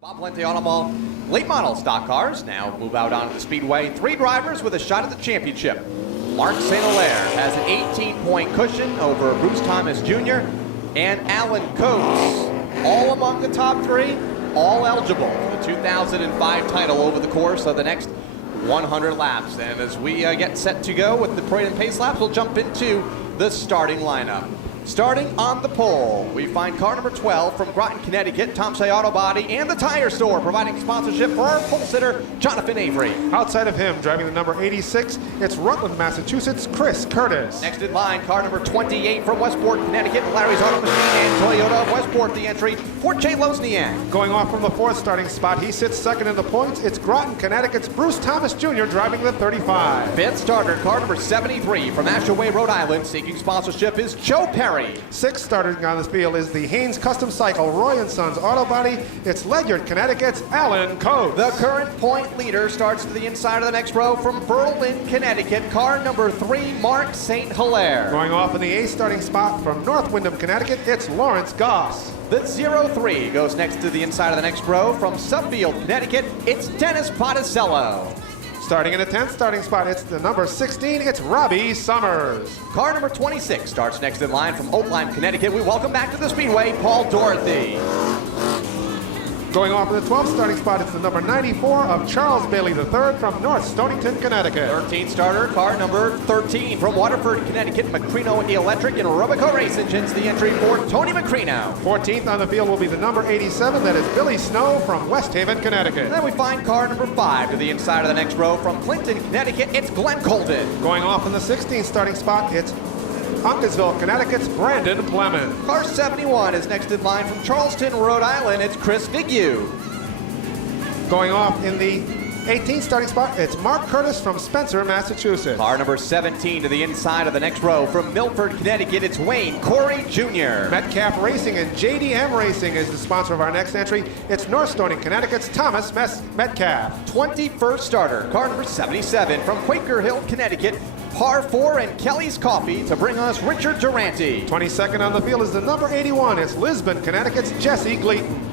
Bob Valente Auto Mall, late model stock cars now move out onto the speedway. 3 drivers with a shot at the championship. Mark St. Hilaire has an 18-point cushion over Bruce Thomas Jr. and Alan Coates. All among the top 3, all eligible for the 2005 title over the course of the next 100 laps. And as we get set to go with the parade and pace laps, we'll jump into the starting lineup. Starting on the pole, we find car number 12 from Groton, Connecticut, Tom Shea Auto Body and the Tire Store, providing sponsorship for our pole sitter, Jonathan Avery. Outside of him, driving the number 86, it's Rutland, Massachusetts, Chris Curtis. Next in line, car number 28 from Westport, Connecticut, Larry's Auto Machine and Toyota of Westport, the entry, Fort J. Lozniak. Going off from the 4th starting spot, he sits second in the points. It's Groton, Connecticut's Bruce Thomas Jr. driving the 35. 5th starter, car number 73 from Ashaway, Rhode Island, seeking sponsorship is Joe Perry. 6th starting on this field is the Haynes Custom Cycle Roy & Sons Auto Body. It's Ledyard, Connecticut's Alan Coates. The current point leader starts to the inside of the next row from Berlin, Connecticut, car number 3, Mark St. Hilaire. Going off in the 8th starting spot from North Windham, Connecticut, it's Lawrence Goss. The 03 goes next to the inside of the next row from Suffield, Connecticut, it's Dennis Ponticello. Starting in the 10th starting spot, it's the number 16, it's Robbie Summers. Car number 26 starts next in line from Oakland, Connecticut. We welcome back to the Speedway, Paul Dorothy. Going off in the 12th starting spot, it's the number 94 of Charles Bailey III from North Stonington, Connecticut. 13th starter, car number 13 from Waterford, Connecticut, Macrino Electric and Robico Race Engines, the entry for Tony Macrino. 14th on the field will be the number 87, that is Billy Snow from West Haven, Connecticut. And then we find car number 5 to the inside of the next row from Clinton, Connecticut, it's Glenn Colvin. Going off in the 16th starting spot, it's Uncasville, Connecticut's Brandon Plemon. Car 71 is next in line from Charleston, Rhode Island, it's Chris Vigue. Going off in the 18th starting spot, it's Mark Curtis from Spencer, Massachusetts. Car number 17 to the inside of the next row from Milford, Connecticut, it's Wayne Corey Jr. Metcalf Racing and JDM Racing is the sponsor of our next entry. It's North Stony, Connecticut's Thomas Metcalf. 21st starter, car number 77 from Quaker Hill, Connecticut, Par 4 and Kelly's Coffee to bring us Richard Durante. 22nd on the field is the number 81. It's Lisbon, Connecticut's Jesse Gleaton.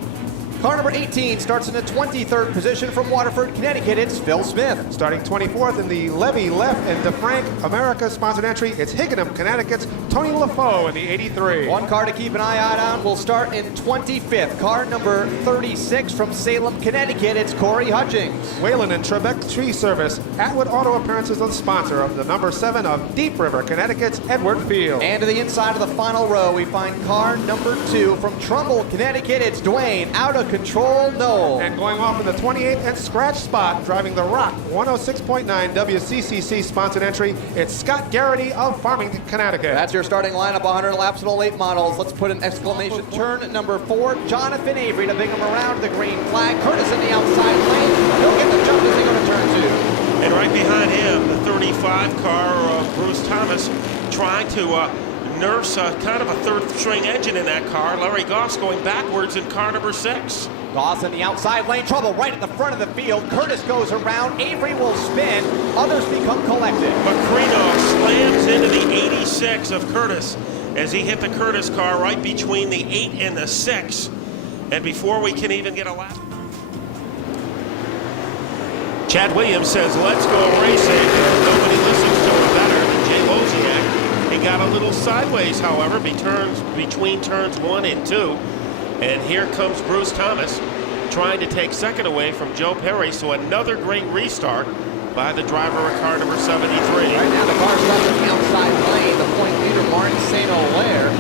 Car number 18 starts in the 23rd position from Waterford, Connecticut. It's Phil Smith. Starting 24th in the Levy Left and DeFrank America sponsored entry, it's Higginham, Connecticut's Tony LaFoe in the 83. One car to keep an eye out on will start in 25th. Car number 36 from Salem, Connecticut. It's Corey Hutchings. Whalen and Trebek Tree Service. Atwood Auto Appearances the sponsor of the number 7 of Deep River, Connecticut's Edward Field. And to the inside of the final row, we find car number 2 from Trumbull, Connecticut. It's Dwayne Out of Control Knoll. And going off in the 28th and scratch spot, driving the Rock 106.9 WCCC sponsored entry, it's Scott Garrity of Farmington, Connecticut. That's your starting lineup, 100 laps of the late models. Let's put an exclamation turn number 4, Jonathan Avery to bring him around the green flag. Curtis in the outside lane. He'll get the jump as they go to turn 2. And right behind him, the 35 car of Bruce Thomas trying to nurse kind of a third-string engine in that car. Larry Goss going backwards in car number 6. Goss in the outside lane, trouble right at the front of the field. Curtis goes around, Avery will spin, others become collected. Macrino slams into the 86 of Curtis as he hit the Curtis car right between the 8 and the 6. And before we can even get a lap, Chad Williams says, let's go racing. Nobody listens to him better than Jay Lozniak. He got a little sideways, however, between turns 1 and 2. And here comes Bruce Thomas trying to take second away from Joe Perry. So another great restart by the driver of car number 73. Right now the car's left in the outside lane. The point leader, Mark St. Hilaire,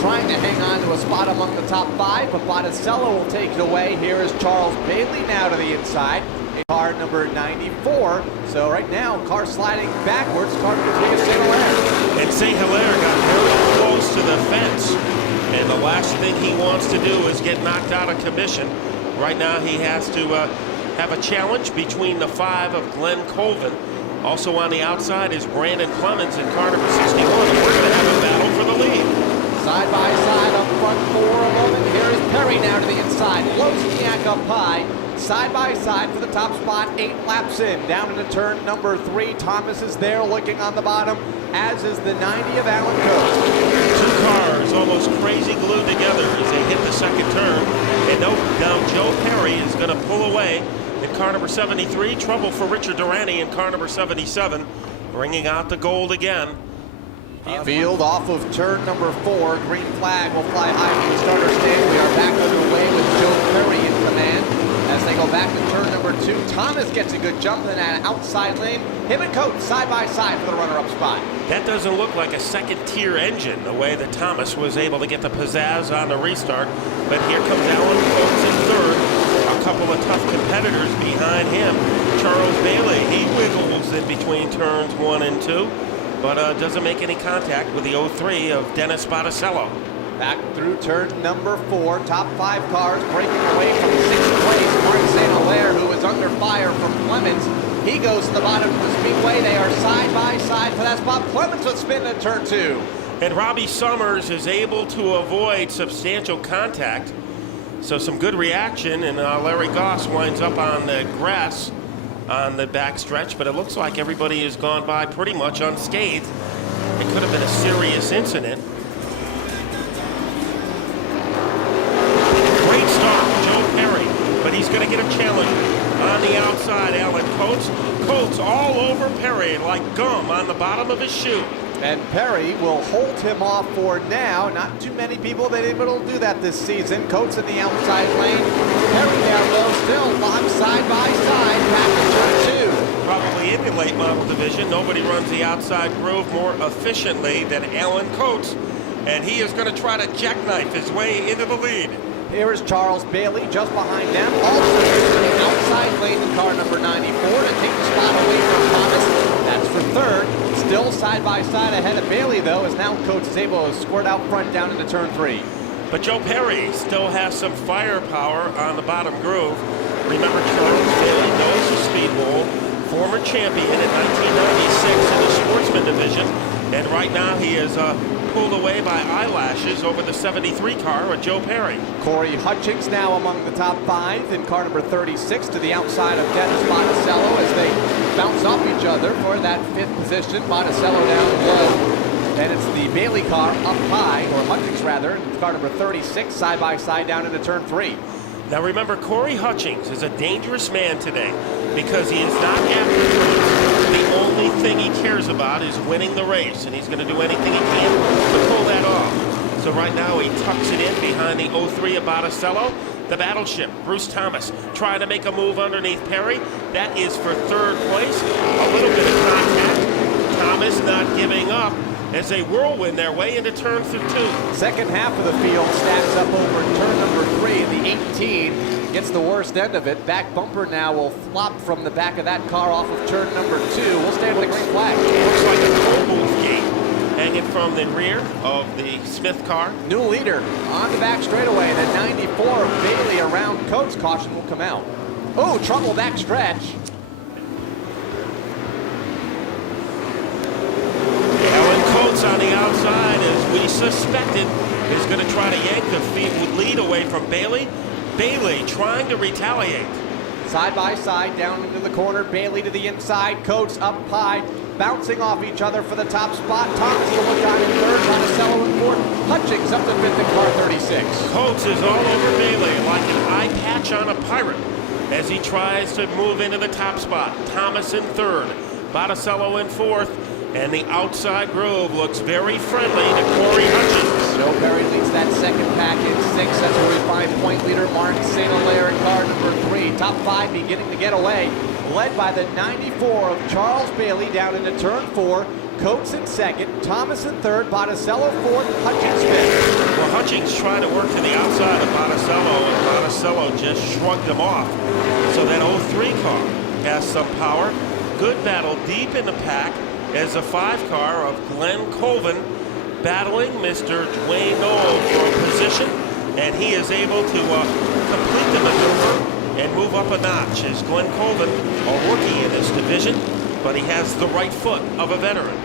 trying to hang on to a spot among the top 5, but Ponticello will take it away. Here is Charles Bailey now to the inside. Car number 94. So right now, car sliding backwards. Car number 3 is St. Hilaire. And St. Hilaire got very close to the fence. And the last thing he wants to do is get knocked out of commission. Right now he has to have a challenge between the 5 of Glenn Colvin. Also on the outside is Brandon Clemens in car number 61. And we're going to have a battle for the lead. Side by side up front for a moment. Here is Perry now to the inside. Lozniak up high. Side by side for the top spot, 8 laps in. Down into turn number 3. Thomas is there looking on the bottom, as is the 90 of Alan Coates. 2 cars almost crazy glued together as they hit the second turn. And now Joe Perry is going pull away in car number 73. Trouble for Richard Durante in car number 77. Bringing out the gold again. Field off of turn number 4. Green flag will fly high from the starter stand. We are back underway with Joe Perry in command. As they go back to turn number 2, Thomas gets a good jump in that outside lane. Him and Coates side by side for the runner-up spot. That doesn't look like a second-tier engine, the way that Thomas was able to get the pizzazz on the restart. But here comes Alan Coates in third. A couple of tough competitors behind him. Charles Bailey, he wiggles in between turns 1 and 2, but doesn't make any contact with the 03 of Dennis Botticello. Back through turn number 4, top 5 cars breaking away from 6th place. Mark St. Hilaire, who is under fire from Clements. He goes to the bottom of the speedway. They are side by side for that spot. Clements would spin in turn 2. And Robbie Summers is able to avoid substantial contact. So some good reaction, and Larry Goss winds up on the grass on the backstretch, but it looks like everybody has gone by pretty much unscathed. It could have been a serious incident. Great start, Joe Perry, but he's going to get a challenge on the outside. Alan Coates. Coates all over Perry like gum on the bottom of his shoe. And Perry will hold him off for now. Not too many people been able to do that this season. Coates in the outside lane. Perry down low, still locked side by side. Back to turn 2. Probably in the late model division, nobody runs the outside groove more efficiently than Alan Coates. And he is going to try to jackknife his way into the lead. Here is Charles Bailey just behind them. Also in the outside lane in car number 94 to take the spot away from Thomas. That's for third. Still side by side ahead of Bailey, though, as now Coates is able to squirt out front down into turn 3. But Joe Perry still has some firepower on the bottom groove. Remember, Charles Bailey knows the Speedbowl, former champion in 1996 in the Sportsman division, and right now he is pulled away by eyelashes over the 73 car with Joe Perry. Corey Hutchings now among the top 5 in car number 36 to the outside of Dennis Botticello as they bounce off each other for that 5th position. Botticello down low. And it's the Bailey car up high, or Hutchings rather, in car number 36, side by side down into turn 3. Now remember, Corey Hutchings is a dangerous man today because he is not after points. The only thing he cares about is winning the race, and he's going to do anything he can to pull that off. So right now he tucks it in behind the 03 of Botticello. The battleship, Bruce Thomas, trying to make a move underneath Perry. That is for third place. A little bit of contact. Thomas not giving up as they whirlwind their way into turn 2. Second half of the field stacks up over turn number 3. The 18 gets the worst end of it. Back bumper now will flop from the back of that car off of turn number 2. We'll stand with a green flag. Looks like a toll booth gate hanging from the rear of the Smith car. New leader on the back straightaway. The 94 of Bailey around Coates. Caution will come out. Oh, trouble back stretch. On the outside, as we suspected, is going to try to yank the lead away from Bailey. Bailey trying to retaliate. Side by side down into the corner. Bailey to the inside. Coates up high, bouncing off each other for the top spot. Thomas will look on in third. Botticello in fourth. Hutchings up to 5th in car 36. Coates is all over Bailey like an eye patch on a pirate as he tries to move into the top spot. Thomas in third. Botticello in fourth. And the outside groove looks very friendly to Corey Hutchings. Joe Perry leads that second pack in 6th. That's where we find point leader Mark St. Hilaire in car number 3. Top 5 beginning to get away. Led by the 94 of Charles Bailey down into turn 4. Coates in 2nd. Thomas in 3rd. Botticello 4th. Hutchings 5th. Well, Hutchings trying to work to the outside of Botticello, and Botticello just shrugged him off. So that 03 car has some power. Good battle deep in the pack as the 5 car of Glenn Colvin battling Mr. Dwayne Knoll for a position, and he is able to complete the maneuver and move up a notch as Glenn Colvin, a rookie in this division, but he has the right foot of a veteran.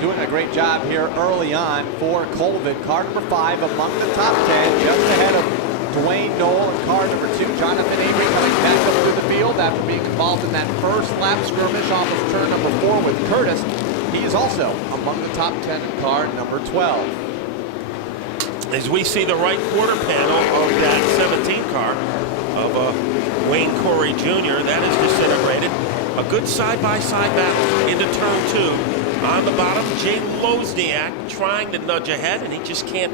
Doing a great job here early on for Colvin. Car number 5 among the top 10, just ahead of Dwayne Knoll in car number 2. Jonathan Avery coming back up through the field after being involved in that first lap skirmish off of turn number 4 with Curtis. He is also among the top 10 in car number 12. As we see the right quarter panel of that 17 car, of Wayne Corey Jr. That is disintegrated. A good side-by-side battle into turn 2. On the bottom, Jay Lozniak trying to nudge ahead, and he just can't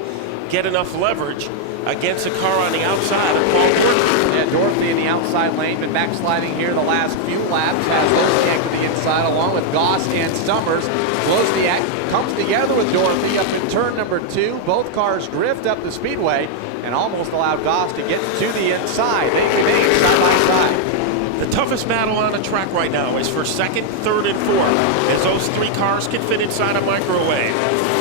get enough leverage against a car on the outside of Paul Dorothy. Yeah, Dorothy in the outside lane, been backsliding here the last few laps, has Lozniak to the inside along with Goss and Summers. Lozniak comes together with Dorothy up in turn number 2. Both cars drift up the speedway and almost allowed Goss to get to the inside. They remain side by side. The toughest battle on the track right now is for second, third, and fourth, as those 3 cars can fit inside a microwave.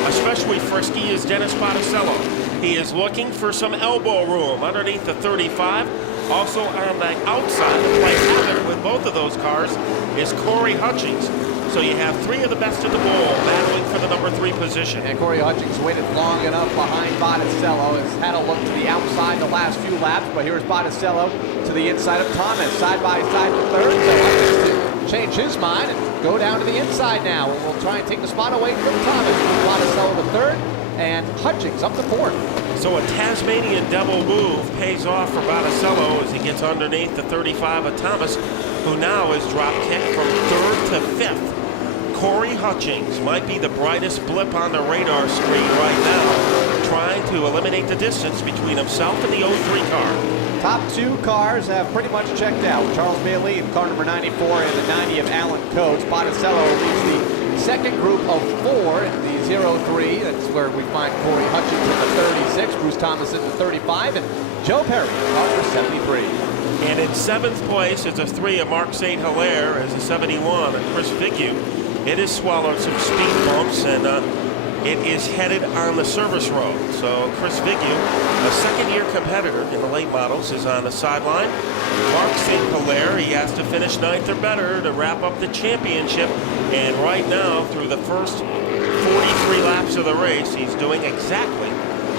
Especially frisky is Dennis Botticello. He is looking for some elbow room underneath the 35. Also on the outside to play havoc with both of those cars is Corey Hutchings. So you have 3 of the best of the bowl battling for the number 3 position. And Corey Hutchings waited long enough behind Botticello. Has had a look to the outside the last few laps, but here's Botticello to the inside of Thomas, side by side to third. So Hutchings to change his mind and go down to the inside now. And we'll try and take the spot away from Thomas. Botticello to third, and Hutchings up to fourth. So a Tasmanian double move pays off for Botticello as he gets underneath the 35 of Thomas, who now is drop kicked from third to fifth. Corey Hutchings might be the brightest blip on the radar screen right now, trying to eliminate the distance between himself and the 03 car. Top 2 cars have pretty much checked out. Charles Bailey in car number 94 and the 90 of Alan Coates. Botticello leads the second group of 4 in the 03. That's where we find Corey Hutchings in the 36, Bruce Thomas in the 35, and Joe Perry in car number 73. And in 7th place is a 3 of Mark St. Hilaire as a 71 of Chris Vigue. It has swallowed some speed bumps, and it is headed on the service road. So Chris Vigue, a second-year competitor in the late models, is on the sideline. Mark St. Hilaire, he has to finish 9th or better to wrap up the championship. And right now, through the first 43 laps of the race, he's doing exactly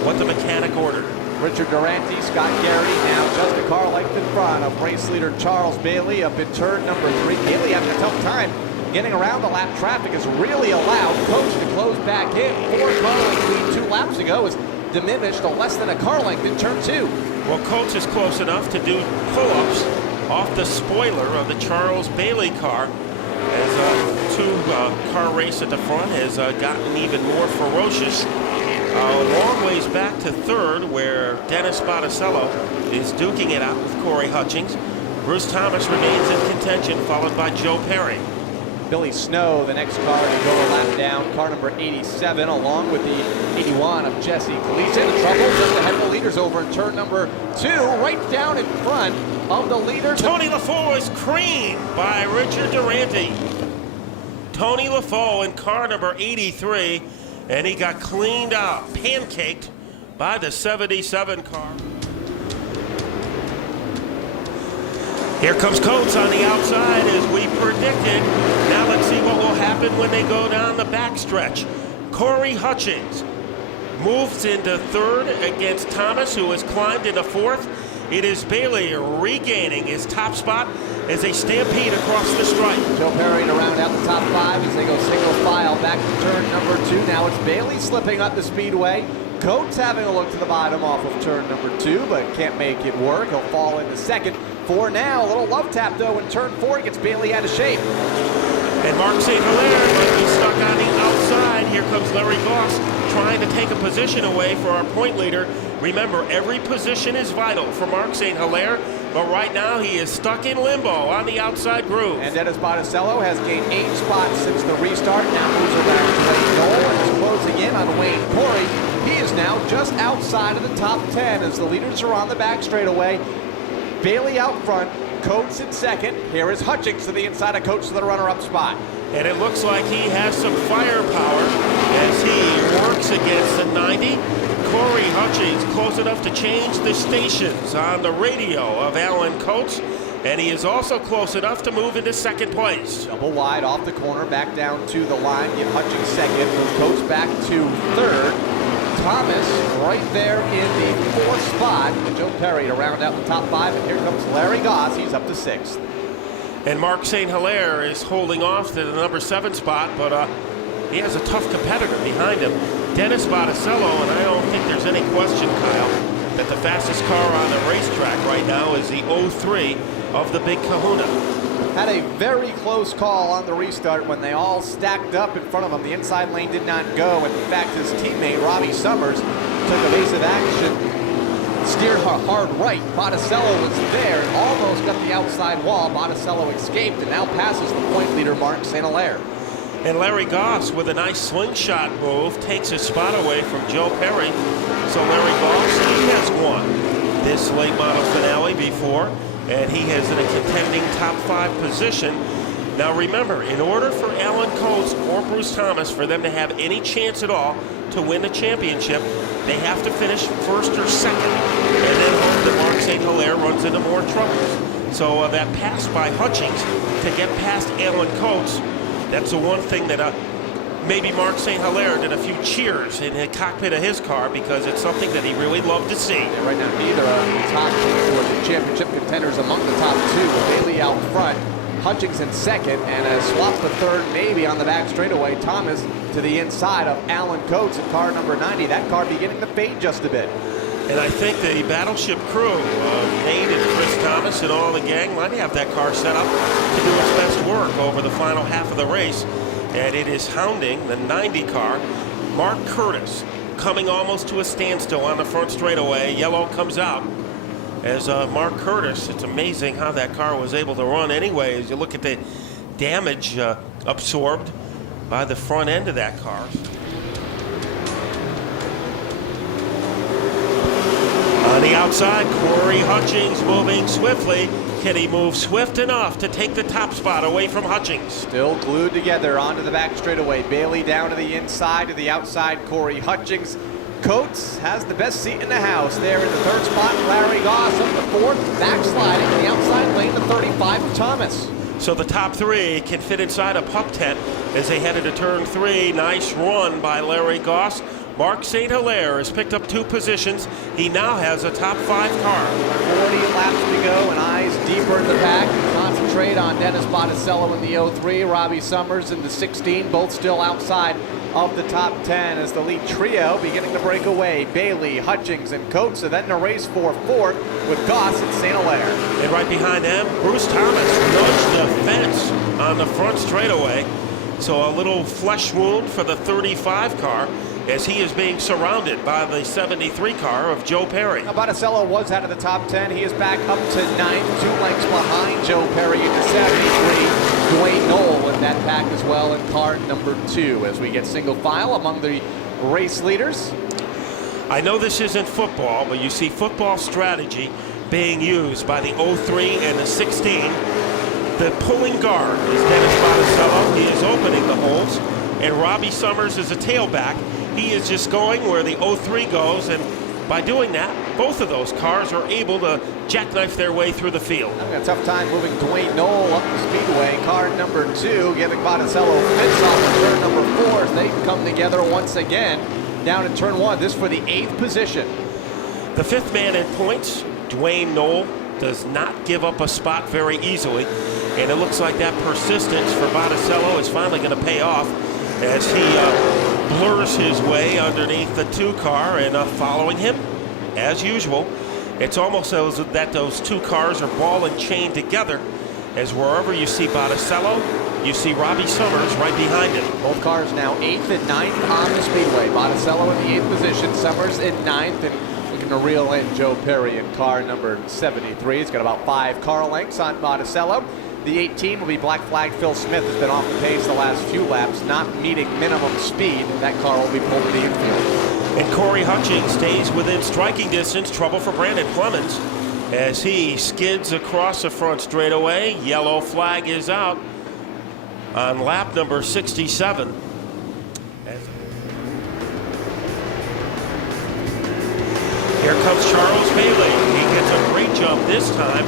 what the mechanic ordered. Richard Durante, Scott Garrity now just a car length in front of race leader Charles Bailey up in turn number 3. Bailey having a tough time getting around the lap. Traffic has really allowed Coach to close back in. 4 car length lead 2 laps ago is diminished to less than a car length in turn 2. Well, Coach is close enough to do pull-ups off the spoiler of the Charles Bailey car, as a 2-car race at the front has gotten even more ferocious. A long ways back to third, where Dennis Botticello is duking it out with Corey Hutchings. Bruce Thomas remains in contention, followed by Joe Perry. Billy Snow, the next car to go a lap down, car number 87, along with the 81 of Jesse Gleason. Trouble just ahead of the leaders over in turn number 2, right down in front of the leader. Tony LaFoe is creamed by Richard Durante. Tony LaFoe in car number 83, and he got cleaned out, pancaked by the 77 car. Here comes Coates on the outside as we predicted. Now let's see what will happen when they go down the backstretch. Corey Hutchings moves into third against Thomas, who has climbed into fourth. It is Bailey regaining his top spot as they stampede across the stripe. Joe Perry to round out the top 5 as they go single file back to turn number 2. Now it's Bailey slipping up the speedway. Coates having a look to the bottom off of turn number 2, but can't make it work. He'll fall into second. For now, a little love tap though in turn 4 gets Bailey out of shape. And Mark St. Hilaire might be stuck on the outside. Here comes Larry Goss trying to take a position away for our point leader. Remember, every position is vital for Mark St. Hilaire, but right now he is stuck in limbo on the outside groove. And Dennis Botticello has gained 8 spots since the restart. Now moves around to Wayne Knoll and is closing in on Wayne Corey. He is now just outside of the top 10 as the leaders are on the back straightaway. Bailey out front, Coates in second. Here is Hutchings to the inside of Coates to the runner-up spot. And it looks like he has some firepower as he works against the 90. Corey Hutchings close enough to change the stations on the radio of Alan Coates, and he is also close enough to move into second place. Double wide off the corner, back down to the line. Give Hutchings second, move Coates back to third. Thomas right there in the 4th spot, and Joe Perry to round out the top 5, and here comes Larry Goss. He's up to 6th. And Mark St. Hilaire is holding off to the number 7 spot, but he has a tough competitor behind him, Dennis Botticello, and I don't think there's any question, Kyle, that that the fastest car on the racetrack right now is the 03 of the Big Kahuna. Had a very close call on the restart when they all stacked up in front of him. The inside lane did not go. In fact, his teammate, Robbie Summers, took evasive action, steered hard right. Botticello was there and almost got the outside wall. Botticello escaped and now passes the point leader, Mark St. Hilaire. And Larry Goss, with a nice slingshot move, takes his spot away from Joe Perry. So Larry Goss, he has won this late model finale before, and he is in a contending top 5 position. Now remember, in order for Alan Coates or Bruce Thomas for them to have any chance at all to win the championship, they have to finish first or second, and then hope that Mark St. Hilaire runs into more troubles. So that pass by Hutchings to get past Alan Coates, that's the one thing that maybe Mark St. Hilaire did a few cheers in the cockpit of his car, because it's something that he really loved to see. Yeah, right now, neither of the top 2 or the championship contenders among the top 2. Bailey out front, Hutchings in second, and a swap to third maybe on the back straightaway. Thomas to the inside of Alan Coates in car number 90. That car beginning to fade just a bit. And I think the Battleship crew, Nate and Chris Thomas and all the gang, might have that car set up to do its best work over the final half of the race. And it is hounding the 90 car. Mark Curtis coming almost to a standstill on the front straightaway. Yellow comes out as Mark Curtis. It's amazing how that car was able to run anyway, as you look at the damage absorbed by the front end of that car. On the outside, Corey Hutchings moving swiftly. Can he move swift enough to take the top spot away from Hutchings? Still glued together onto the back straightaway. Bailey down to the inside, to the outside, Corey Hutchings. Coates has the best seat in the house there in the third spot. Larry Goss up the fourth, backsliding in the outside lane, the 35 of Thomas. So the top 3 can fit inside a pup tent as they headed to turn 3. Nice run by Larry Goss. Mark St. Hilaire has picked up 2 positions. He now has a top 5 car. 40 laps to go and eyes deeper in the pack. Concentrate on Dennis Botticello in the 03, Robbie Summers in the 16, both still outside of the top 10 as the lead trio beginning to break away. Bailey, Hutchings, and Coates are then in a race for fourth with Goss and St. Hilaire. And right behind them, Bruce Thomas nudged the fence on the front straightaway. So a little flesh wound for the 35 car, as he is being surrounded by the 73 car of Joe Perry. Now, Botticello was out of the top 10. He is back up to 9th, 2 lengths behind Joe Perry in the 73. Dwayne Knoll in that pack as well in car number 2 as we get single file among the race leaders. I know this isn't football, but you see football strategy being used by the 03 and the 16. The pulling guard is Dennis Botticello. He is opening the holes. And Robbie Summers is a tailback. He is just going where the 03 goes, and by doing that, both of those cars are able to jackknife their way through the field. I've got a tough time moving Dwayne Knoll up the speedway. Car number 2 giving Botticello fence off in turn number 4 as they come together once again down in turn 1. This for the 8th position. The 5th man in points, Dwayne Knoll, does not give up a spot very easily, and it looks like that persistence for Botticello is finally going to pay off as he blurs his way underneath the 2 car and following him as usual. It's almost as that those 2 cars are ball and chain together, as wherever you see Botticello, you see Robbie Summers right behind him. Both cars now 8th and 9th on the speedway. Botticello in the 8th position, Summers in 9th, and looking to reel in Joe Perry in car number 73. He's got about 5 car lengths on Botticello. The 18 will be Black Flag Phil Smith, has been off the pace the last few laps, not meeting minimum speed. That car will be pulled to the infield. And Corey Hutchings stays within striking distance. Trouble for Brandon Clemens as he skids across the front straightaway. Yellow flag is out on lap number 67. Here comes Charles Bailey. He gets a great jump this time,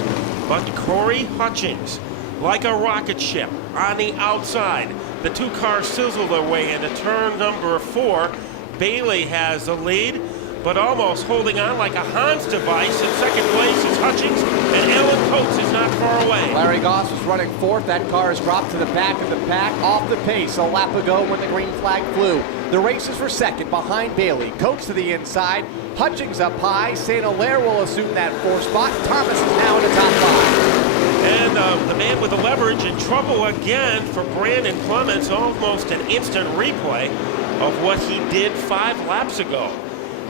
but Corey Hutchings, like a rocket ship on the outside. The 2 cars sizzle their way into turn number 4. Bailey has the lead, but almost holding on like a Hans device. In second place is Hutchings, and Alan Coates is not far away. Larry Goss was running 4th. That car has dropped to the back of the pack, off the pace a lap ago when the green flag flew. The race is for 2nd behind Bailey. Coates to the inside. Hutchings up high. St. Hilaire will assume that 4th spot. Thomas is now in the top 5. And the man with the leverage in trouble again for Brandon Clements. Almost an instant replay of what he did 5 laps ago.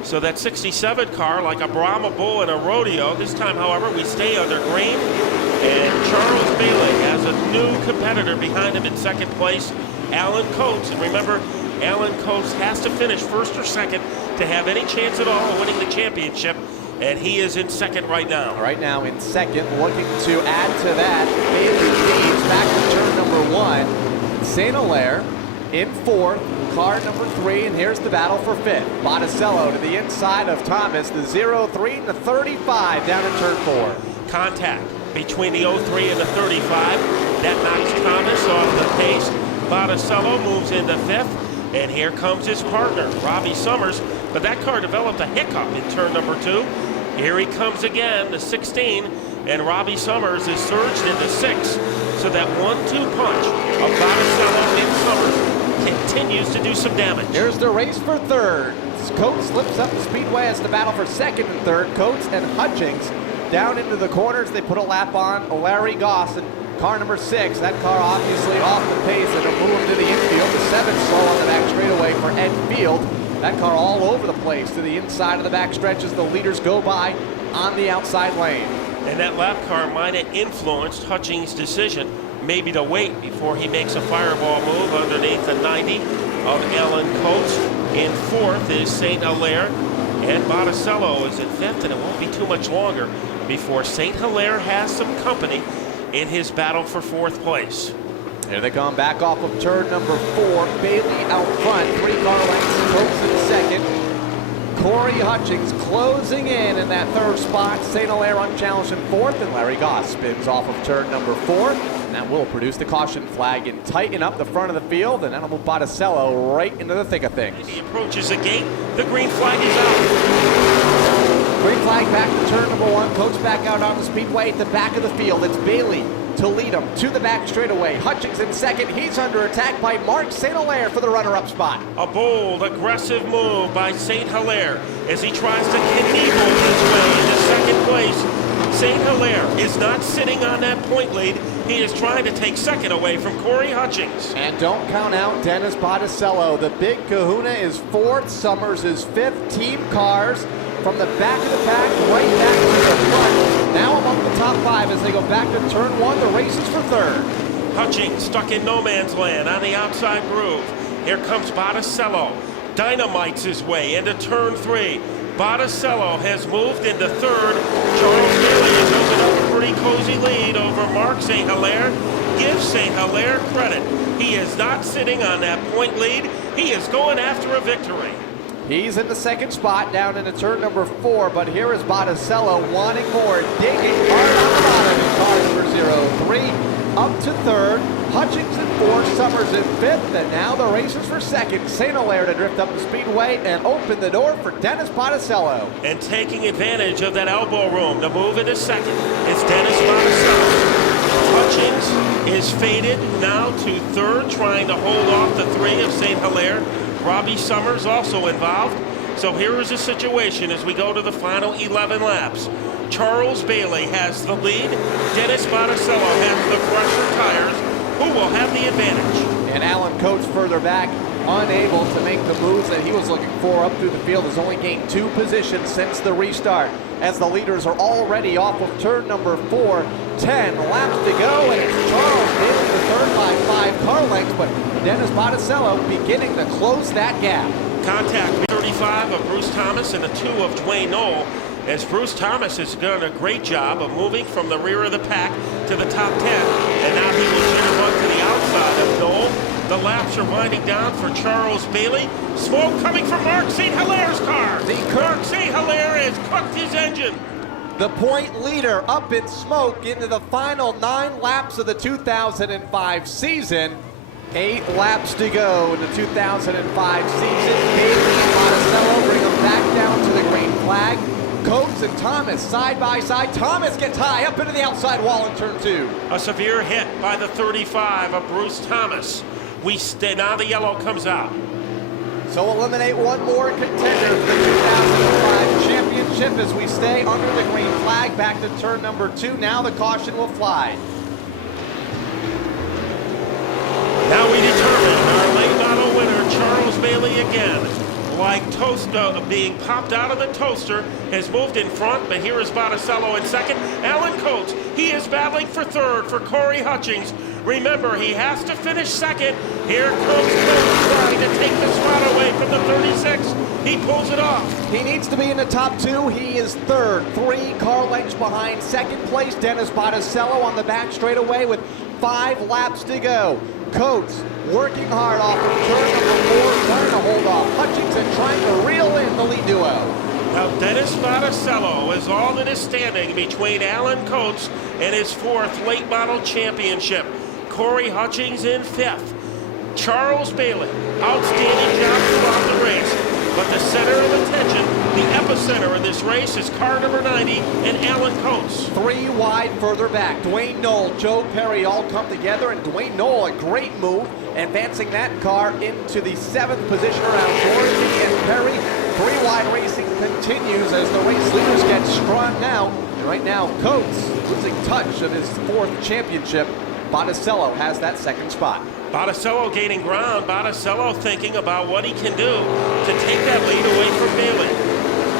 So that 67 car, like a Brahma Bull in a rodeo. This time, however, we stay under green. And Charles Bailey has a new competitor behind him in 2nd place, Alan Coates. And remember, Alan Coates has to finish 1st or 2nd to have any chance at all of winning the championship. And he is in 2nd right now. Right now in 2nd, looking to add to that. Bailey James back to turn number 1. St. Hilaire in 4th. Car number 3, and here's the battle for 5th. Botticello to the inside of Thomas, the 03 and the 35 down in turn 4. Contact between the 03 and the 35. That knocks Thomas off the pace. Botticello moves into 5th, and here comes his partner, Robbie Summers. But that car developed a hiccup in turn number 2. Here he comes again, the 16, and Robbie Summers is surged into 6th. So that 1-2 punch of Botticello and Summers continues to do some damage. Here's the race for 3rd. Coates slips up the speedway as the battle for 2nd and 3rd. Coates and Hutchings down into the corners. They put a lap on Larry Goss and car number 6. That car obviously off the pace and will move him to the infield. The 7 slow on the back straightaway for Ed Field. That car all over the place to the inside of the back stretch as the leaders go by on the outside lane. And that lap car might have influenced Hutchings' decision maybe to wait before he makes a fireball move underneath the 90 of Alan Coates. In 4th is St. Hilaire, and Botticello is in 5th, and it won't be too much longer before St. Hilaire has some company in his battle for 4th place. Here they come back off of turn number 4. Bailey out front, 3 car lengths. Coates in 2nd. Corey Hutchings closing in that 3rd spot. St. Hilaire unchallenged in 4th, and Larry Goss spins off of turn number 4. And that will produce the caution flag and tighten up the front of the field, and that'll move Botticello right into the thick of things. He approaches the gate. The green flag is out. Green flag back to turn number 1. Coates back out on the speedway at the back of the field. It's Bailey to lead him to the back straightaway. Hutchings in 2nd. He's under attack by Mark St. Hilaire for the runner-up spot. A bold, aggressive move by St. Hilaire as he tries to kneeball his way into 2nd place. St. Hilaire is not sitting on that point lead. He is trying to take 2nd away from Corey Hutchings. And don't count out Dennis Botticello. The big kahuna is 4th. Summers is 5th. Team cars from the back of the pack right back to the front. Now among the top 5 as they go back to turn 1. The race is for 3rd. Hutchings stuck in no man's land on the outside groove. Here comes Botticello. Dynamites his way into turn 3. Botticello has moved into 3rd. Charles Bailey has opened up a pretty cozy lead over Mark St. Hilaire. Give St. Hilaire credit. He is not sitting on that point lead. He is going after a victory. He's in the 2nd spot down into turn number 4, but here is Botticello wanting more, digging hard on the bottom in car number 03. Up to 3rd, Hutchings in 4th, Summers in 5th, and now the race is for 2nd. St. Hilaire to drift up the speedway and open the door for Dennis Botticello. And taking advantage of that elbow room to move into 2nd is Dennis Botticello. Hutchings is faded now to 3rd, trying to hold off the 3 of St. Hilaire. Robbie Summers also involved. So here is the situation as we go to the final 11 laps. Charles Bailey has the lead. Dennis Botticello has the fresher tires. Who will have the advantage? And Alan Coates further back, unable to make the moves that he was looking for up through the field, has only gained 2 positions since the restart, as the leaders are already off of turn number 4. 10 laps to go, and it's Charles Bailey the 3rd by 5 car lengths, but Dennis Botticello beginning to close that gap. Contact 35 of Bruce Thomas and the 2 of Dwayne Knoll, as Bruce Thomas has done a great job of moving from the rear of the pack to the top 10, and now he will jam up to the outside of Knoll. The laps are winding down for Charles Bailey. Smoke coming from Mark St. Hilaire's car. Mark St. Hilaire has cooked his engine. The point leader up in smoke into the final 9 laps of the 2005 season. 8 laps to go in the 2005 season. Bailey and Botticello bring them back down to the green flag. Coates and Thomas side by side. Thomas gets high up into the outside wall in turn 2. A severe hit by the 35 of Bruce Thomas. Now the yellow comes out. So eliminate one more contender for the 2005 stiff as we stay under the green flag. Back to turn number 2. Now the caution will fly. Now we determine our late model winner, Charles Bailey again. Like toaster being popped out of the toaster, has moved in front, but here is Botticello in second. Alan Coates, he is battling for third for Corey Hutchings. Remember, he has to finish second. Here comes Coates trying to take the spot away from the 36. He pulls it off. He needs to be in the top 2. He is third, 3 car lengths behind second place Dennis Botticello on the back straightaway with 5 laps to go. Coates working hard off of turn number 4, trying to hold off Hutchings and trying to reel in the lead duo. Now Dennis Botticello is all that is standing between Alan Coates and his 4th late model championship. Corey Hutchings in 5th. Charles Bailey, outstanding job throughout the race. But the center of attention, the epicenter of this race is car number 90 and Alan Coates. 3 wide further back. Dwayne Knoll, Joe Perry all come together, and Dwayne Knoll, a great move, advancing that car into the 7th position around Dorsey and Perry. 3 wide racing continues as the race leaders get strong now. And right now, Coates losing touch of his 4th championship. Botticello has that 2nd spot. Botticello gaining ground. Botticello thinking about what he can do to take that lead away from Bailey.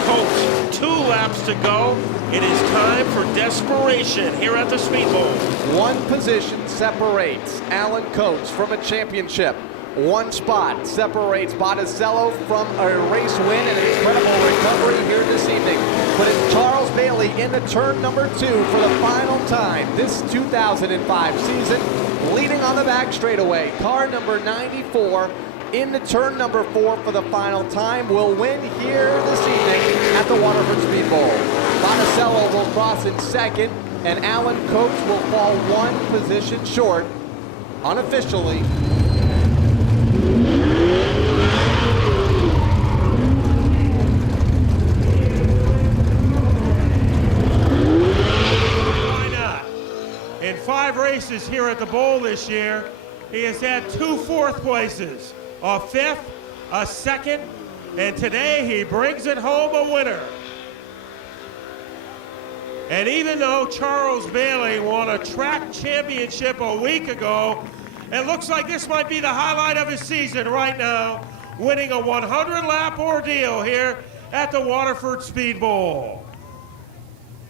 Coates, 2 laps to go. It is time for desperation here at the Speedbowl. 1 position separates Alan Coates from a championship. 1 spot separates Botticello from a race win and an incredible recovery here this evening. But it's Charles Bailey into turn number 2 for the final time this 2005 season, leading on the back straightaway. Car number 94 into turn number 4 for the final time will win here this evening at the Waterford Speedbowl. Botticello will cross in 2nd, and Alan Coates will fall 1 position short, unofficially. In 5 races here at the Bowl this year, he has had 2 4th places, a 5th, a 2nd, and today he brings it home a winner. And even though Charles Bailey won a track championship a week ago, it looks like this might be the highlight of his season right now, winning a 100-lap ordeal here at the Waterford Speedbowl.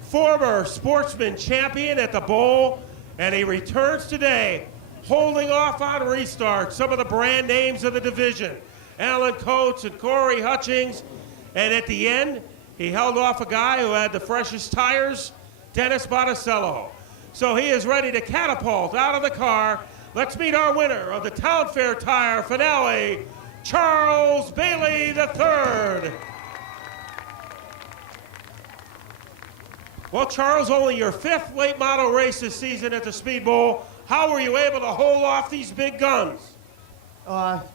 Former sportsman champion at the Bowl, and he returns today holding off on restart some of the brand names of the division, Alan Coates and Corey Hutchings, and at the end he held off a guy who had the freshest tires, Dennis Botticello. So he is ready to catapult out of the car. Let's meet our winner of the Town Fair Tire Finale, Charles Bailey III. Well, Charles, only your 5th late model race this season at the Speedbowl. How were you able to hold off these big guns?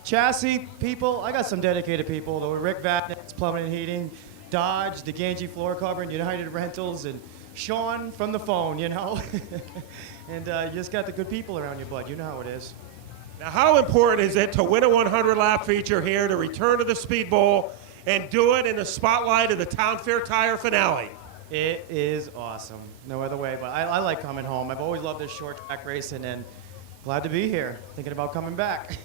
Chassis people, I got some dedicated people. The Rick Vatnitz, Plumbing and Heating, Dodge, the Ganji Floor Covering, United Rentals, and Sean from the phone, you know. And you just got the good people around you, bud. You know how it is. Now, how important is it to win a 100-lap feature here, to return to the Speedbowl, and do it in the spotlight of the Town Fair Tire Finale? It is awesome. No other way, but I like coming home. I've always loved this short track racing, and glad to be here. Thinking about coming back.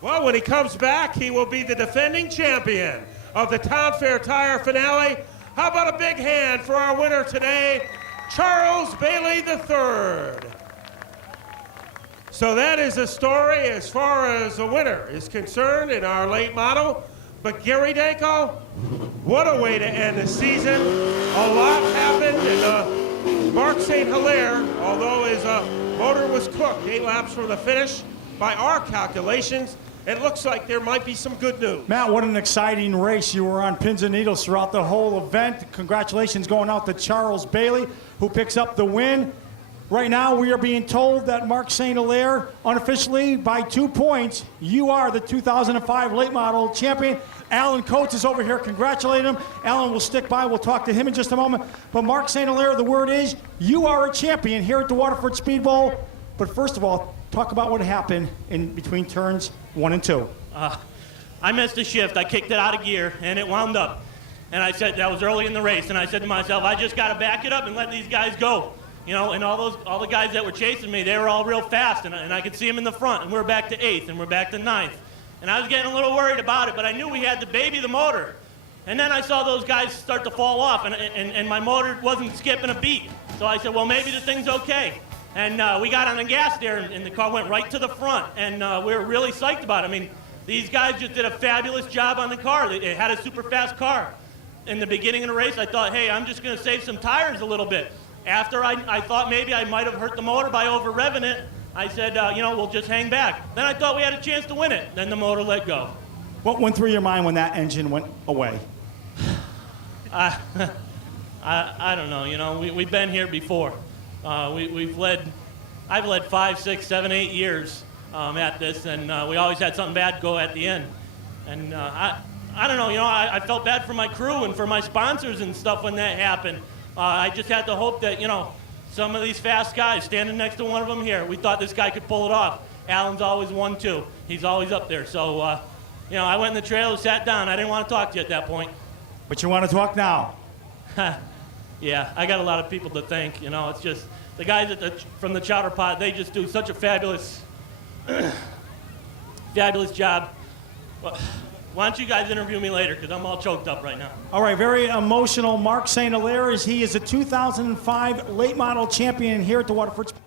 Well, when he comes back, he will be the defending champion of the Town Fair Tire Finale. How about a big hand for our winner today, Charles Bailey III. So that is a story as far as a winner is concerned in our late model. But Gary Danko, what a way to end the season. A lot happened, and Mark St. Hilaire, although his motor was cooked 8 laps from the finish, by our calculations, it looks like there might be some good news. Matt, what an exciting race. You were on pins and needles throughout the whole event. Congratulations going out to Charles Bailey, who picks up the win. Right now, we are being told that Mark St. Hilaire, unofficially by 2 points, you are the 2005 late model champion. Alan Coates is over here congratulating him. Alan will stick by. We'll talk to him in just a moment. But Mark St. Hilaire, the word is, you are a champion here at the Waterford Speedbowl. But first of all, talk about what happened in between turns 1 and 2. I missed a shift. I kicked it out of gear, and it wound up And I said, that was early in the race, and I said to myself, I just got to back it up and let these guys go. You know, and all the guys that were chasing me, they were all real fast, and I could see them in the front, and we're back to 8th, and we're back to 9th. And I was getting a little worried about it, but I knew we had to baby the motor. And then I saw those guys start to fall off, and my motor wasn't skipping a beat. So I said, well, maybe the thing's okay. And we got on the gas there, and the car went right to the front, and we were really psyched about it. I mean, these guys just did a fabulous job on the car. They had a super fast car. In the beginning of the race, I thought, hey, I'm just going to save some tires a little bit. After I thought maybe I might have hurt the motor by over-revving it, I said, you know, we'll just hang back. Then I thought we had a chance to win it. Then the motor let go. What went through your mind when that engine went away? I don't know. You know, we've been here before. I've led 5, 6, 7, 8 years at this, and we always had something bad go at the end. And I don't know. You know, I felt bad for my crew and for my sponsors and stuff when that happened. I just had to hope that, you know, some of these fast guys, standing next to one of them here, we thought this guy could pull it off. Alan's always 1-2. He's always up there. So, you know, I went in the trailer, sat down. I didn't want to talk to you at that point. But you want to talk now? Yeah, I got a lot of people to thank. You know, it's just the guys from the Chowder Pot, they just do such a fabulous, fabulous job. Well, why don't you guys interview me later, because I'm all choked up right now. All right, very emotional Mark St. Hilaire, as he is a 2005 late model champion here at the Waterford Speedbowl.